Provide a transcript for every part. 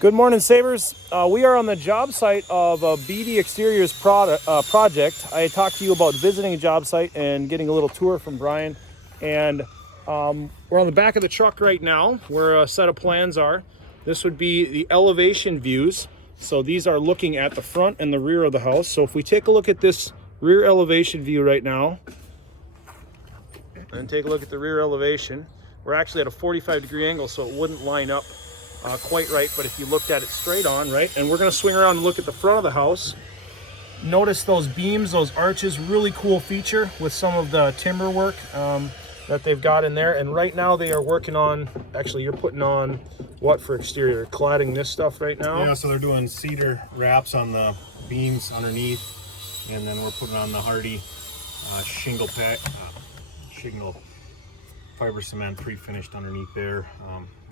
Good morning, Savers. We are on the job site of a BD Exteriors project. I talked to you about visiting a job site and getting a little tour from Brian. And we're on the back of the truck right now where a set of plans are. This would be the elevation views. So these are looking at the front and the rear of the house. So if we take a look at this rear elevation view right now, and take a look at the rear elevation, we're actually at a 45-degree angle, so it wouldn't line up quite right, but if you looked at it straight on, right? And we're gonna swing around and look at the front of the house. Notice those beams, those arches, really cool feature with some of the timber work that they've got in there. And right now they are working on, actually you're putting on what for exterior? Cladding this stuff right now? Yeah, so they're doing cedar wraps on the beams underneath, and then we're putting on the hardy shingle fiber cement pre-finished underneath there.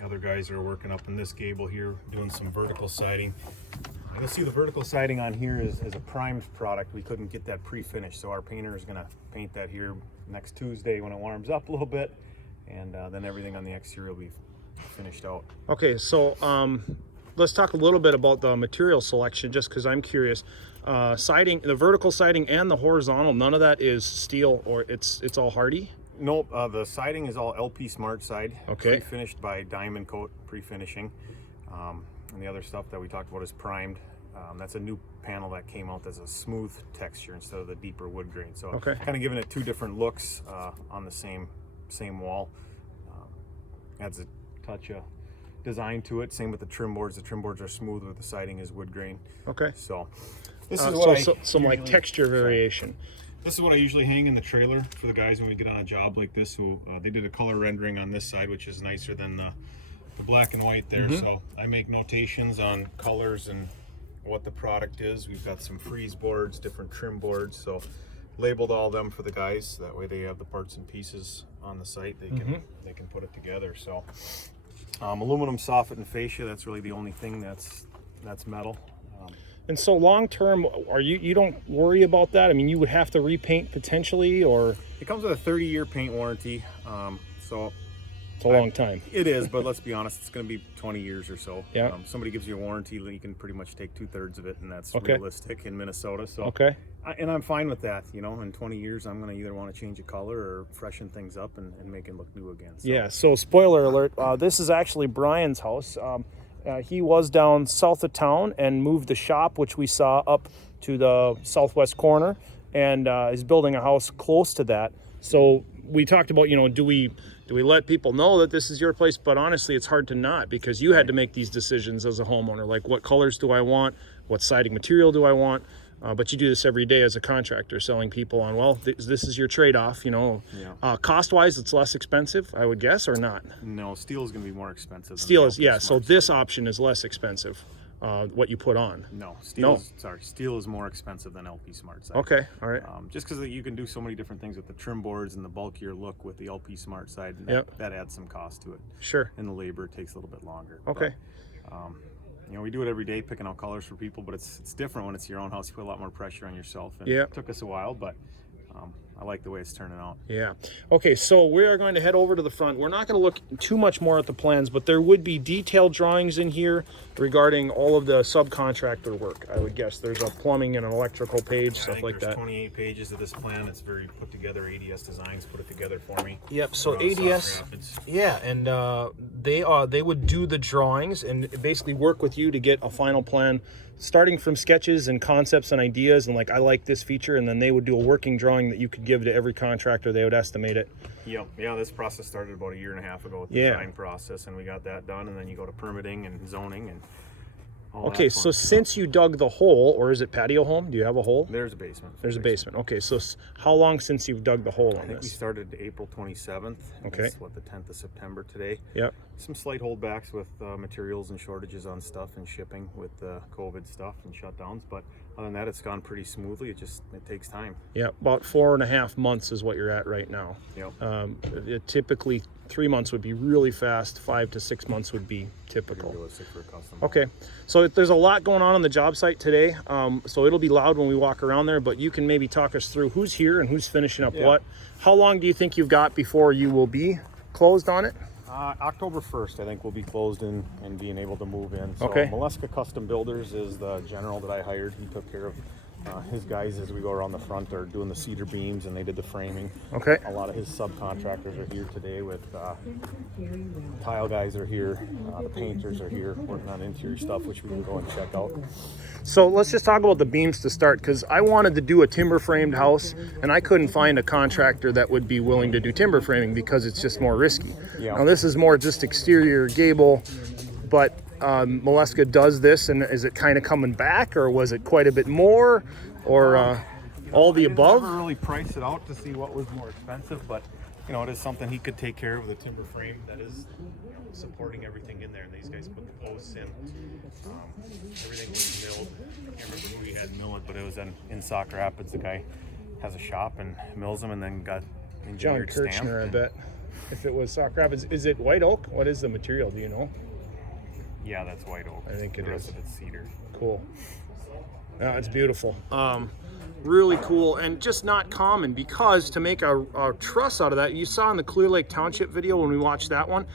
Other guys are working up in this gable here, doing some vertical siding. You can see the vertical siding on here is a primed product. We couldn't get that pre-finished, so our painter is gonna paint that here next Tuesday when it warms up a little bit, and then everything on the exterior will be finished out. Okay, so let's talk a little bit about the material selection, just because I'm curious. Siding, the vertical siding and the horizontal, none of that is steel, or it's all hardy? Nope, the siding is all LP Smart Side. Okay. Pre-finished by Diamond Coat pre-finishing. And the other stuff that we talked about is primed. That's a new panel that came out that's a smooth texture instead of the deeper wood grain. So okay, kind of giving it two different looks on the same wall. Adds a touch of design to it. Same with the trim boards. The trim boards are smooth, with the siding is wood grain. Okay. So this is what some like texture variation. This is what I usually hang in the trailer for the guys when we get on a job like this. So they did a color rendering on this side, which is nicer than the black and white there. So I make notations on colors and what the product is. We've got some freeze boards, different trim boards. So labeled all of them for the guys. That way they have the parts and pieces on the site. They can put it together. So aluminum soffit and fascia. That's really the only thing that's metal. And so long term, you don't worry about that? I mean, you would have to repaint potentially, or it comes with a 30-year paint warranty. So it's a long time. It is, but let's be honest, it's going to be 20 years or so. Yeah. Somebody gives you a warranty, you can pretty much take 2/3 of it, and that's okay, realistic in Minnesota. So okay. And I'm fine with that. You know, in 20 years, I'm going to either want to change a color or freshen things up and make it look new again. So. Yeah. So spoiler alert: this is actually Brian's house. He was down south of town and moved the shop, which we saw, up to the southwest corner, and is building a house close to that. So we talked about, do we let people know that this is your place? But honestly, it's hard to not, because you had to make these decisions as a homeowner, like what colors do I want, what siding material do I want. But you do this every day as a contractor, selling people on, well, this is your trade-off, Yeah. Cost-wise, it's less expensive, I would guess, or not? No, steel is going to be more expensive. Than Steel is, LP yeah, so Smart this Side. option is less expensive, what you put on. No, steel is more expensive than LP Smart Side. Okay, all right. Just because you can do so many different things with the trim boards and the bulkier look with the LP Smart Side, and that adds some cost to it. Sure. And the labor takes a little bit longer. Okay. But, we do it every day, picking out colors for people, but it's different when it's your own house. You put a lot more pressure on yourself. And it took us a while, but I like the way it's turning out. Yeah. Okay, so we are going to head over to the front. We're not going to look too much more at the plans, but there would be detailed drawings in here regarding all of the subcontractor work, I would guess. There's a plumbing and an electrical page, stuff like that. There's 28 pages of this plan. It's very put together. ADS Designs put it together for me. Yep, so ADS, yeah, and they would do the drawings and basically work with you to get a final plan, starting from sketches and concepts and ideas, and like, I like this feature, and then they would do a working drawing that you could give to every contractor. They would estimate it. Yep. Yeah, this process started about 1.5 years ago with the design process, and we got that done, and then you go to permitting and zoning and all that. Okay, so since you dug the hole, or is it patio home? Do you have a hole? There's a basement. There's a basement. Okay, so how long since you've dug the hole on I think we this? started April 27th. Okay. It's the 10th of September today. Yep. Some slight holdbacks with materials and shortages on stuff and shipping with COVID stuff and shutdowns, but other than that, it's gone pretty smoothly. It takes time. Yeah, about 4.5 months is what you're at right now. Yep. Typically 3 months would be really fast. 5 to 6 months would be typical. Realistic for a custom. Okay, so there's a lot going on the job site today. So it'll be loud when we walk around there, but you can maybe talk us through who's here and who's finishing up what. How long do you think you've got before you will be closed on it? October 1st, I think we'll be closed in and being able to move in. So Okay. Maleska Custom Builders is the general that I hired. He took care of his guys as we go around the front are doing the cedar beams, and they did the framing. Okay. A lot of his subcontractors are here today with tile guys are here. The painters are here working on interior stuff, which we can go and check out. So let's just talk about the beams to start, because I wanted to do a timber framed house and I couldn't find a contractor that would be willing to do timber framing because it's just more risky. Yeah. Now this is more just exterior gable, but Maleska does this, and is it kind of coming back, or was it quite a bit more, or all the above? Never really priced it out to see what was more expensive, but you know, it is something he could take care of with a timber frame that is supporting everything in there. And these guys put the posts in. Everything was milled. I can't remember who he had mill it, but it was in Sauk Rapids. The guy has a shop and mills them, and then got John engineered stamped. Kirchner, I bet. If it was Sauk Rapids, is it white oak? What is the material? Do you know? Yeah, that's white oak. I think it the rest is. of it's cedar. Cool. Yeah, it's beautiful. Really cool, and just not common, because to make a truss out of that, you saw in the Clear Lake Township video when we watched that one,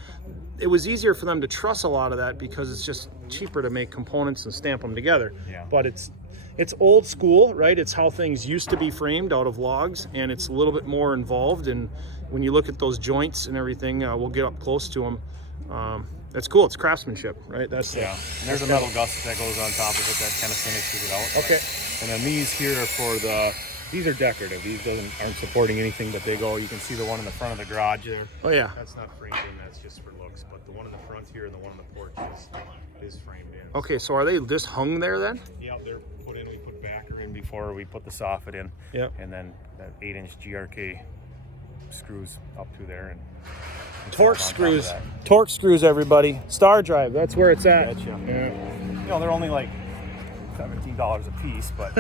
it was easier for them to truss a lot of that because it's just cheaper to make components and stamp them together. Yeah. But it's old school, right? It's how things used to be framed out of logs, and it's a little bit more involved. And when you look at those joints and everything, we'll get up close to them. That's cool. It's craftsmanship, right? That's Yeah. And there's a metal gusset that goes on top of it that kind of finishes it out. Okay. And then these here are for these are decorative. These aren't supporting anything, but they go. You can see the one in the front of the garage there. Oh yeah. That's not framed in. That's just for looks. But the one in the front here and the one on the porch is framed in. Okay, so are they just hung there then? Yeah, they're put in. We put backer in before we put the soffit in. Yep. And then that 8-inch GRK screws up to there and Torque stuff on top of screws. that. Torque screws, everybody. Star Drive, that's where it's at. Betcha. Yeah. You know, they're only like $17 a piece, but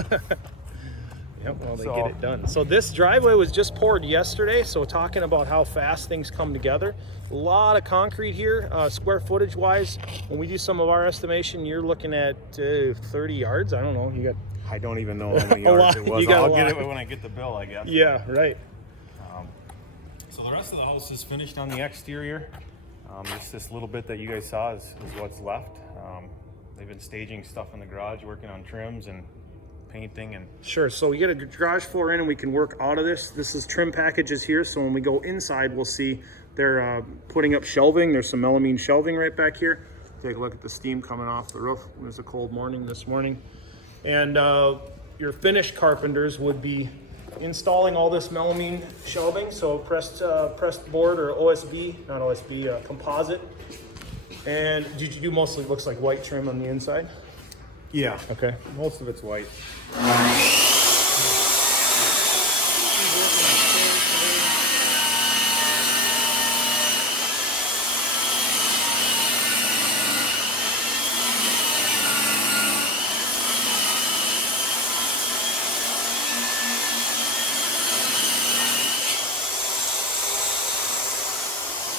Yep, well, they So- get it done. So this driveway was just poured yesterday, so talking about how fast things come together. A lot of concrete here, square footage wise. When we do some of our estimation, you're looking at 30 yards. I don't know, you got... I don't even know how many A yards lot. it was. You got a I'll get lot. it when I get the bill, I guess. Yeah, right. So the rest of the house is finished on the exterior. Just this little bit that you guys saw is what's left. They've been staging stuff in the garage, working on trims and painting and Sure, so we get a garage floor in and we can work out of this. This is trim packages here, so when we go inside, we'll see they're putting up shelving. There's some melamine shelving right back here. Take a look at the steam coming off the roof. It was a cold morning this morning. And your finished carpenters would be installing all this melamine shelving, so pressed board or OSB, not OSB, composite. And did you do mostly, looks like white trim on the inside? yeah, Okay. most of it's white.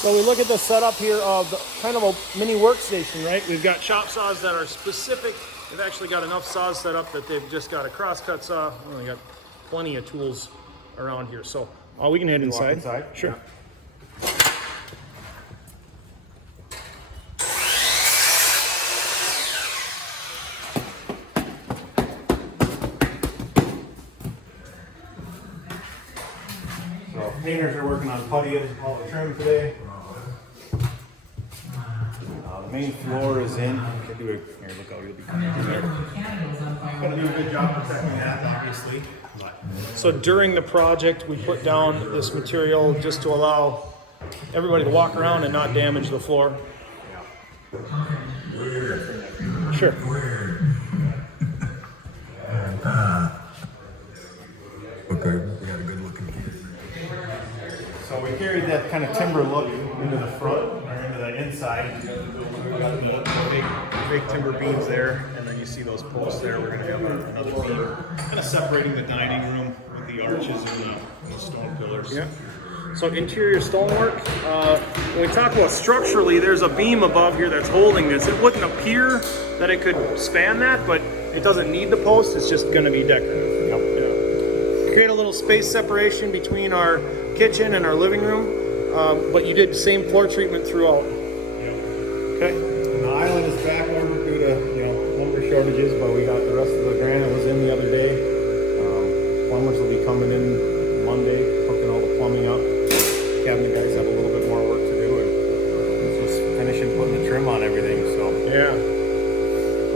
So we look at the setup here of kind of a mini workstation, right? We've got chop saws that are specific. They've actually got enough saws set up that they've just got a crosscut saw. Well, they got plenty of tools around here. So we can head walk inside. inside? Sure. So painters are working on puttying all the trim today. The main floor is in. Here, look out, you'll be coming through there. Gonna do a good job protecting that, obviously. But So during the project, we put down this material just to allow everybody to walk around and not damage the floor. Sure. Okay, we got a good looking kid. so we carried that kind of timber look into the front or into the inside. We got the big timber beams there, and then you see those posts there. We're gonna have another beam, kind of separating the dining room with the arches and the stone pillars. Yeah. So interior stonework. When we talk about structurally, there's a beam above here that's holding this. It wouldn't appear that it could span that, but it doesn't need the post. It's just going to be decorative. Yeah. Create a little space separation between our kitchen and our living room. but you did the same floor treatment throughout. Okay. And the island is back ordered due to lumber shortages, but we got the rest of the granite was in the other day. Plumbers will be coming in Monday, hooking all the plumbing up. Cabinet guys have a little bit more work to do, and it's just finishing putting the trim on everything. So Yeah.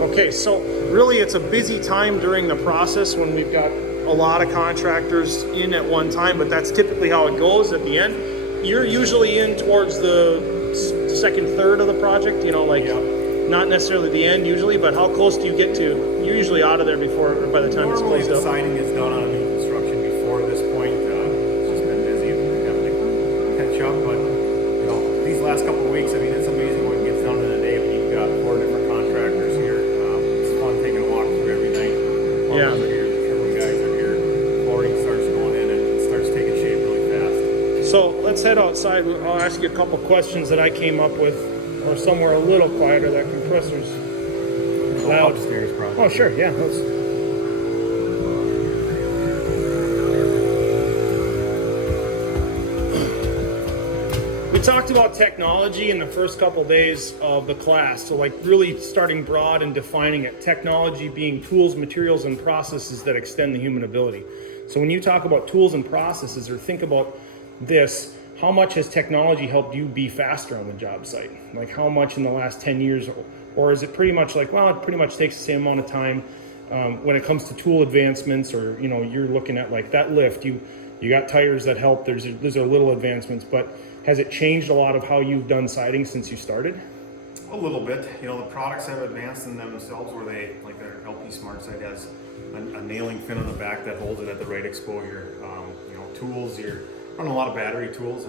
Okay, so really it's a busy time during the process when we've got a lot of contractors in at one time, but that's typically how it goes at the end. You're usually in towards the second third of the project, not necessarily the end usually, but how close do you get to? You're usually out of there before, or by the time normally it's the closed up. siding is done on a new construction before this point. It's just been busy. We have to catch up, but these last couple of weeks, it's amazing what gets done in a day when you've got 4 different contractors here. It's fun taking a walk through every night. Yeah. Plumbers are here, the trim guys are here. Flooring starts going in and it starts taking shape really fast. So let's head outside. I'll ask you a couple questions that I came up with, or somewhere a little quieter. That compressor's loud. Upstairs, probably. Oh, sure, yeah. Let's... We talked about technology in the first couple days of the class, so really starting broad and defining it. Technology being tools, materials, and processes that extend the human ability. So when you talk about tools and processes, or think about this, how much has technology helped you be faster on the job site? Like how much in the last 10 years? Or is it pretty much like, well, it pretty much takes the same amount of time when it comes to tool advancements, or, you're looking at like that lift, you got tires that help, there's a little advancements, but has it changed a lot of how you've done siding since you started? A little bit. The products have advanced in themselves where they, like their LP Smart Side has a nailing fin on the back that holds it at the right exposure. Tools, you're running a lot of battery tools.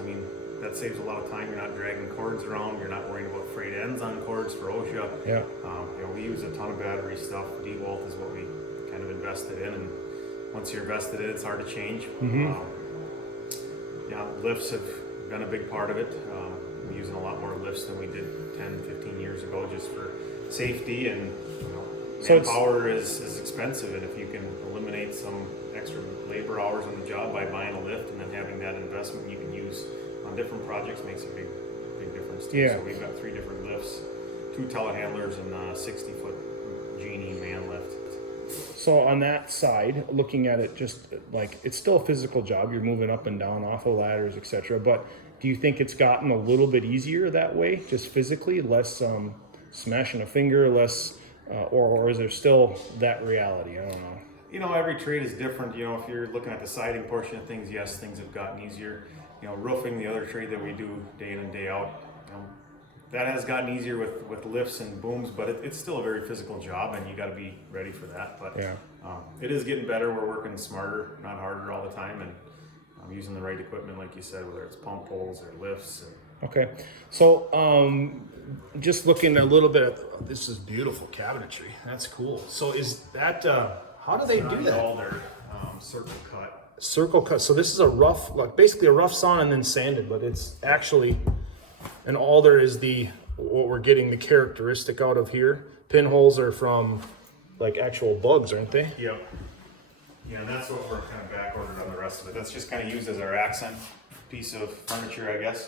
That saves a lot of time. You're not dragging cords around. You're not worrying about frayed ends on cords for OSHA. Yeah. We use a ton of battery stuff. DeWalt is what we kind of invested in, and once you're invested in it, it's hard to change. Lifts have been a big part of it. We're using a lot more lifts than we did 10, 15 years ago, just for safety, and manpower is expensive, and if you can eliminate some extra labor hours on the job by buying a lift and then having that investment you can use on different projects, makes a big difference too. Yeah. So we've got 3 different lifts, 2 telehandlers, and a 60-foot Genie man lift. So on that side, looking at it, just like it's still a physical job. You're moving up and down off of ladders, etc. But do you think it's gotten a little bit easier that way, just physically, less smashing a finger, less, or is there still that reality? I don't know. Every trade is different. If you're looking at the siding portion of things, yes, things have gotten easier. Roofing, the other trade that we do day in and day out, that has gotten easier with lifts and booms, but it's still a very physical job, and you got to be ready for that. But Yeah. It is getting better. We're working smarter, not harder all the time, and using the right equipment, like you said, whether it's pump holes or lifts. Okay, so just looking a little bit at this is beautiful cabinetry. That's cool. So is that how do they do that? All their circle cut. Circle cut. So this is a rough, basically a rough sawn and then sanded, but it's actually an alder is what we're getting the characteristic out of here. Pinholes are from actual bugs, aren't they? Yep. Yeah, that's what we're kind of back ordered on the rest of it. That's just kind of used as our accent piece of furniture, I guess.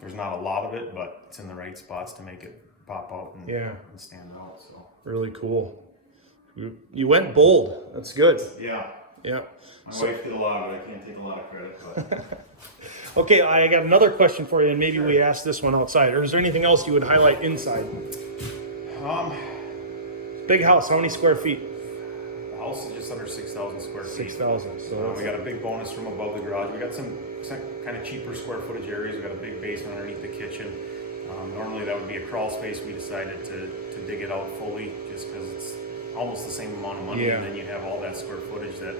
There's not a lot of it, but it's in the right spots to make it pop out and stand out. So Really cool. You went bold. That's good. yeah. Yeah. My wife did a lot of it. I can't take a lot of credit, but Okay, I got another question for you, and maybe we ask this one outside. Or is there anything else you would highlight inside? Big house. How many square feet? the house is just under 6,000 square feet. 6,000. So We got a big bonus room above the garage. We got some kind of cheaper square footage areas. We got a big basement underneath the kitchen. Normally that would be a crawl space. We decided to dig it out fully just because it's almost the same amount of money, Yeah. and then you have all that square footage that,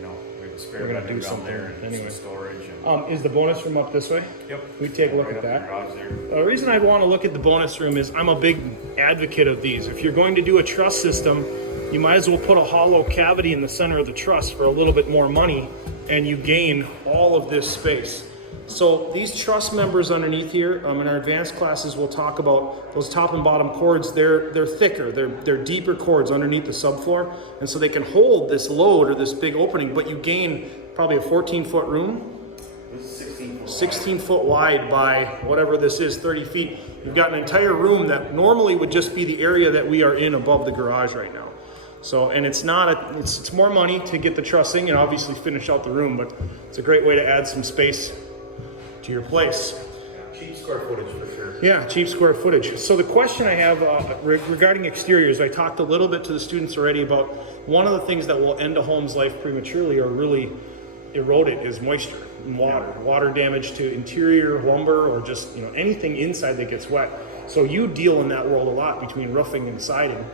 we have a spare We're gonna bedroom do down something there and anyway. some storage. And, is the bonus room up this way? yep. We take a look Right at up that. the garage there. The reason I want to look at the bonus room is I'm a big advocate of these. If you're going to do a truss system, you might as well put a hollow cavity in the center of the truss for a little bit more money, and you gain all of this space. So these truss members underneath here, in our advanced classes, we'll talk about those top and bottom cords. They're thicker, they're deeper cords underneath the subfloor, and so they can hold this load or this big opening, but you gain probably a 14-foot room This is 16 foot 16 foot wide by whatever this is, 30 feet. You've got an entire room that normally would just be the area that we are in above the garage right now. So, and it's not it's more money to get the trussing and obviously finish out the room, but it's a great way to add some space to your place. Cheap square footage for sure. Yeah, cheap square footage. So the question I have regarding exteriors, I talked a little bit to the students already about one of the things that will end a home's life prematurely or really erode it is moisture and water. Water damage to interior lumber or just anything inside that gets wet. So you deal in that world a lot between roofing and siding.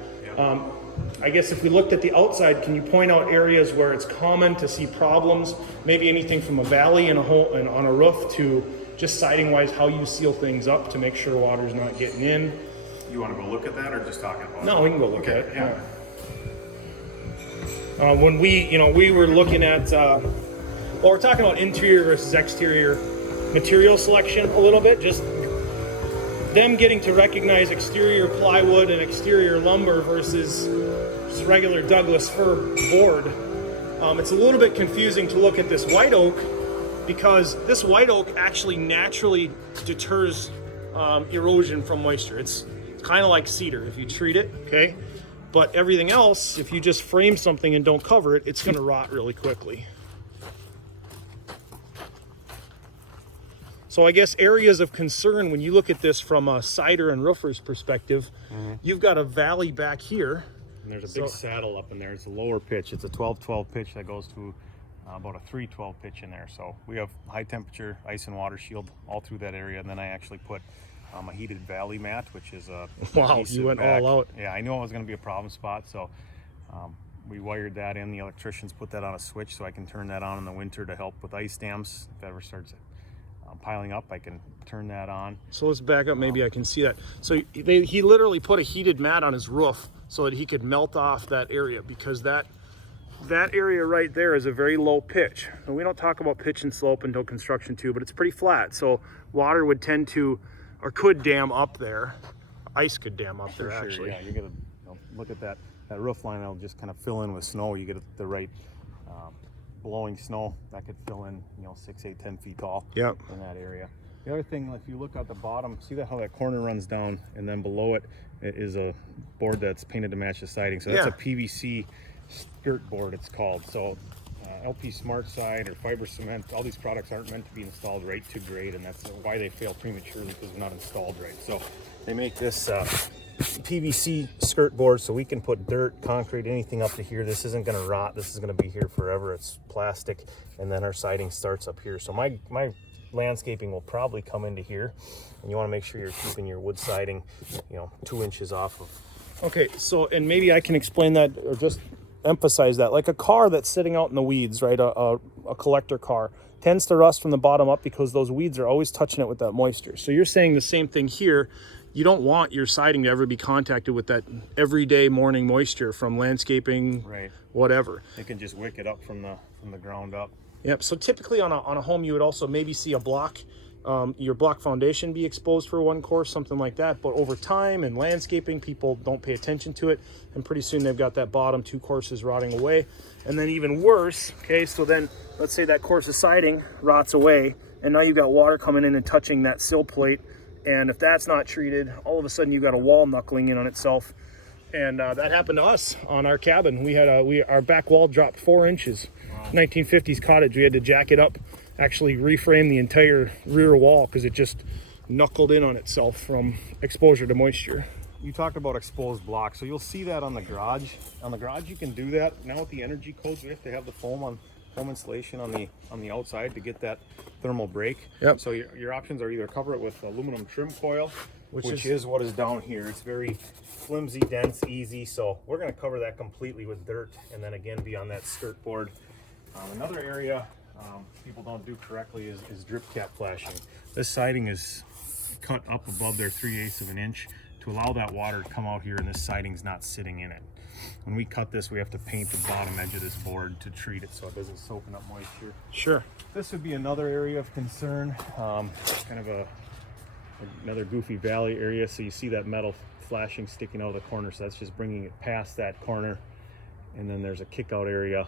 I guess if we looked at the outside, can you point out areas where it's common to see problems? Maybe anything from a valley in a hole and on a roof to just siding wise, how you seal things up to make sure water's not getting in. You want to go look at that or just talking about it? No, we can go look at it. Yeah. When we were looking at, we're talking about interior versus exterior material selection a little bit, just them getting to recognize exterior plywood and exterior lumber versus just regular Douglas fir board. It's a little bit confusing to look at this white oak because this white oak actually naturally deters erosion from moisture. It's kind of like cedar if you treat it, okay? But everything else, if you just frame something and don't cover it, it's gonna rot really quickly. So I guess areas of concern when you look at this from a sider and roofer's perspective, you've got a valley back here. And there's a big saddle up in there. It's a lower pitch. It's a 12-12 pitch that goes to about a 3-12 pitch in there. So we have high temperature ice and water shield all through that area. And then I actually put a heated valley mat, which is a wow, you went all out. Yeah, I knew it was going to be a problem spot. So we wired that in. The electricians put that on a switch so I can turn that on in the winter to help with ice dams. If it ever starts piling up, I can turn that on. So let's back up, maybe I can see that. So he literally put a heated mat on his roof so that he could melt off that area, because that area right there is a very low pitch. And we don't talk about pitch and slope until construction too, but it's pretty flat. So water would tend to, or could dam up there. Ice could dam up there, actually. Yeah, you gotta look at that roof line. It'll just kind of fill in with snow. You get the right blowing snow that could fill in 6, 8, 10 feet tall. Yep. In that area. The other thing, if you look at the bottom, see how that corner runs down, and then below it is a board that's painted to match the siding. So that's a PVC skirt board, it's called. So LP Smart Side or fiber cement, all these products aren't meant to be installed right to grade, and that's why they fail prematurely, because they're not installed right. So they make this PVC skirt board so we can put dirt, concrete, anything up to here. This isn't going to rot. This is going to be here forever. It's plastic, and then our siding starts up here. So my landscaping will probably come into here, and you want to make sure you're keeping your wood siding 2 inches off of. Okay, so, and maybe I can explain that or just emphasize that. Like a car that's sitting out in the weeds, right, a collector car tends to rust from the bottom up because those weeds are always touching it with that moisture. So you're saying the same thing here. You don't want your siding to ever be contacted with that everyday morning moisture from landscaping, Right. whatever. It can just wick it up from the ground up. Yep. So typically on a home, you would also maybe see a block, your block foundation be exposed for one course, something like that. But over time and landscaping, people don't pay attention to it, and pretty soon they've got that bottom 2 courses rotting away. And then even worse, okay, so then let's say that course of siding rots away, and now you've got water coming in and touching that sill plate. And if that's not treated, all of a sudden you've got a wall knuckling in on itself. And that happened to us on our cabin. We had our back wall dropped 4 inches. Wow. 1950s cottage. We had to jack it up, actually reframe the entire rear wall because it just knuckled in on itself from exposure to moisture. You talked about exposed blocks, so you'll see that on the garage. On the garage, you can do that. Now with the energy codes, we have to have the foam insulation on the outside to get that thermal break. Yep. So your options are either cover it with aluminum trim coil, which is what is down here. It's very flimsy, dense, easy. So we're going to cover that completely with dirt, and then again be on that skirt board. Another area people don't do correctly is drip cap flashing. This siding is cut up above there 3/8 of an inch to allow that water to come out here, and this siding's not sitting in it. When we cut this, we have to paint the bottom edge of this board to treat it so it doesn't soak up moisture. Sure. This would be another area of concern, kind of another goofy valley area. So you see that metal flashing sticking out of the corner, so that's just bringing it past that corner. And then there's a kick out area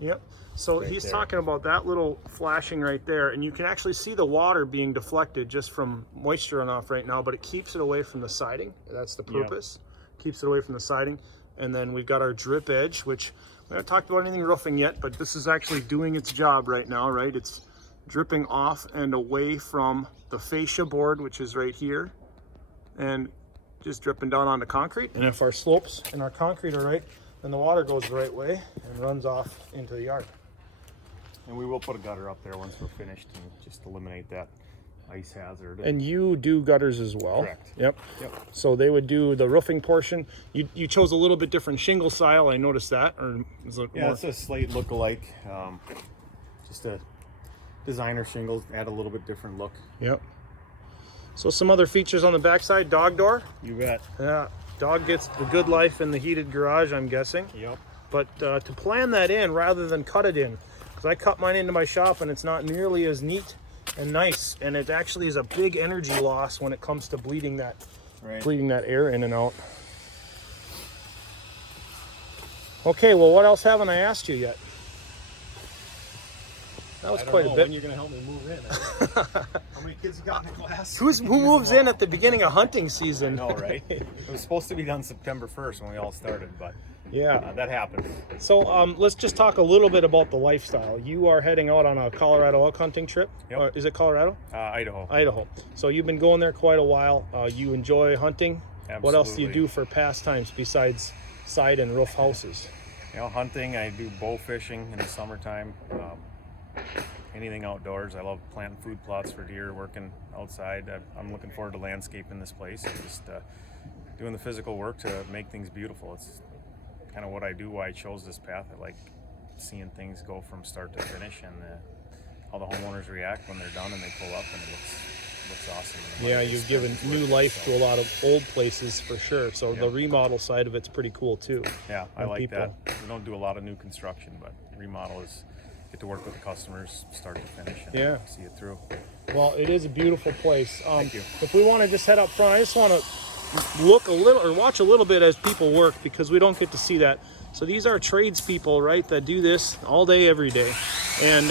Yep. So Right he's there. talking about that little flashing right there, and you can actually see the water being deflected just from moisture runoff right now, but it keeps it away from the siding. That's the Yep. purpose. Keeps it away from the siding. And then we've got our drip edge, which we haven't talked about anything roofing yet, but this is actually doing its job right now, right? It's dripping off and away from the fascia board, which is right here, and just dripping down onto concrete. And if our slopes and our concrete are right, then the water goes the right way and runs off into the yard. And we will put a gutter up there once we're finished and just eliminate that ice hazard. And you do gutters as well. Correct. Yep. Yep. So they would do the roofing portion. You chose a little bit different shingle style. I noticed that. Or is it Yeah, more? it's a slate look-alike. Just a designer shingles, add a little bit different look. Yep. So some other features on the backside. Dog door. You bet. Yeah. Dog gets the good life in the heated garage, I'm guessing. Yep. But to plan that in rather than cut it in, because I cut mine into my shop and it's not nearly as neat and nice, and it actually is a big energy loss when it comes to bleeding that air in and out. Okay, well, what else haven't I asked you yet? That was quite a bit. When you're gonna help me move in? How many kids you got in the class? Who moves in at the beginning of hunting season? No, right? It was supposed to be done September 1st when we all started, but Yeah. that happened. So let's just talk a little bit about the lifestyle. You are heading out on a Colorado elk hunting trip. Yep. Is it Colorado? Idaho. Idaho. So you've been going there quite a while. You enjoy hunting. What else do you Absolutely. do for pastimes besides side and roof houses? You know, hunting. I do bow fishing in the summertime. Anything outdoors. I love planting food plots for deer, working outside. I'm looking forward to landscaping this place and just doing the physical work to make things beautiful. It's kind of what I do, why I chose this path. I like seeing things go from start to finish, and how the homeowners react when they're done and they pull up and it looks awesome. And Yeah, they you've start given to new work, life so, to a lot of old places for sure. So the Yeah. remodel side of it's pretty cool too. Yeah, I and like people. that. We don't do a lot of new construction, but remodel is get to work with the customers start to finish and Yeah. see it through. Well, it is a beautiful place. Thank you. If we want to just head up front, I just want to look a little or watch a little bit as people work, because we don't get to see that. So these are tradespeople, right, that do this all day, every day. And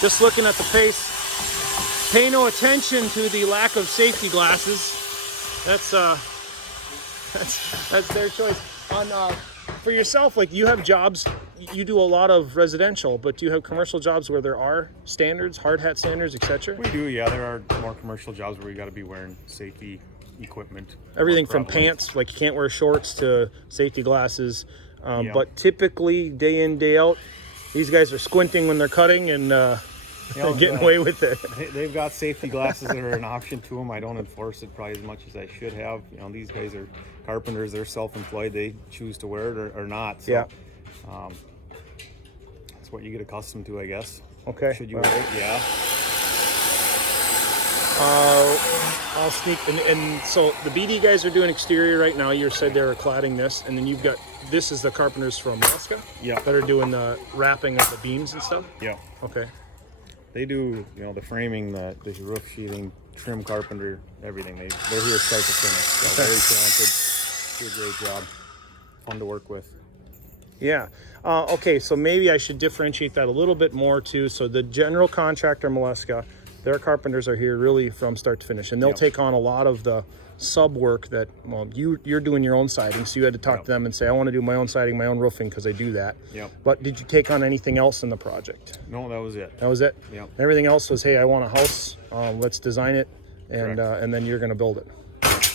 just looking at the pace, pay no attention to the lack of safety glasses. That's their choice. For yourself, like, you have jobs, you do a lot of residential, but do you have commercial jobs where there are standards, hard hat standards, etc.? We do, yeah. There are more commercial jobs where you got to be wearing safety equipment. Everything more from prevalent. pants, like you can't wear shorts, to safety glasses. Yeah. But typically, day in, day out, these guys are squinting when they're cutting and know, getting away with it. They've got safety glasses that are an option to them. I don't enforce it probably as much as I should have. You know, these guys are carpenters. They're self-employed. They choose to wear it or not. So, Yeah. That's what you get accustomed to, I guess. Okay. Should you Well, wear it? Yeah. I'll sneak. And so the BD guys are doing exterior right now. You said they were cladding this. And then you've got, this is the carpenters from Alaska Yeah. that are doing the wrapping of the beams and stuff? Yeah. Okay. They do, you know, the framing, the roof sheeting, trim carpenter, everything. They're here start to finish. So very talented. Do a great job. Fun to work with. Yeah. Okay, so maybe I should differentiate that a little bit more too. So the general contractor, Molesca, their carpenters are here really from start to finish, and they'll Yep. take on a lot of the sub work that, well, you're doing your own siding, so you had to talk Yep. to them and say, I want to do my own siding, my own roofing, because I do that. Yep. But did you take on anything else in the project? No, that was it. That was it? Yep. Everything else was, hey, I want a house, let's design it, and Correct. and then you're going to build it.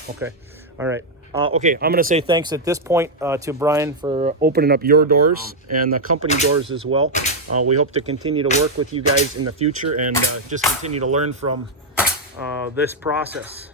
Okay. All right. Okay, I'm going to say thanks at this point to Brian for opening up your doors and the company doors as well. We hope to continue to work with you guys in the future and just continue to learn from this process.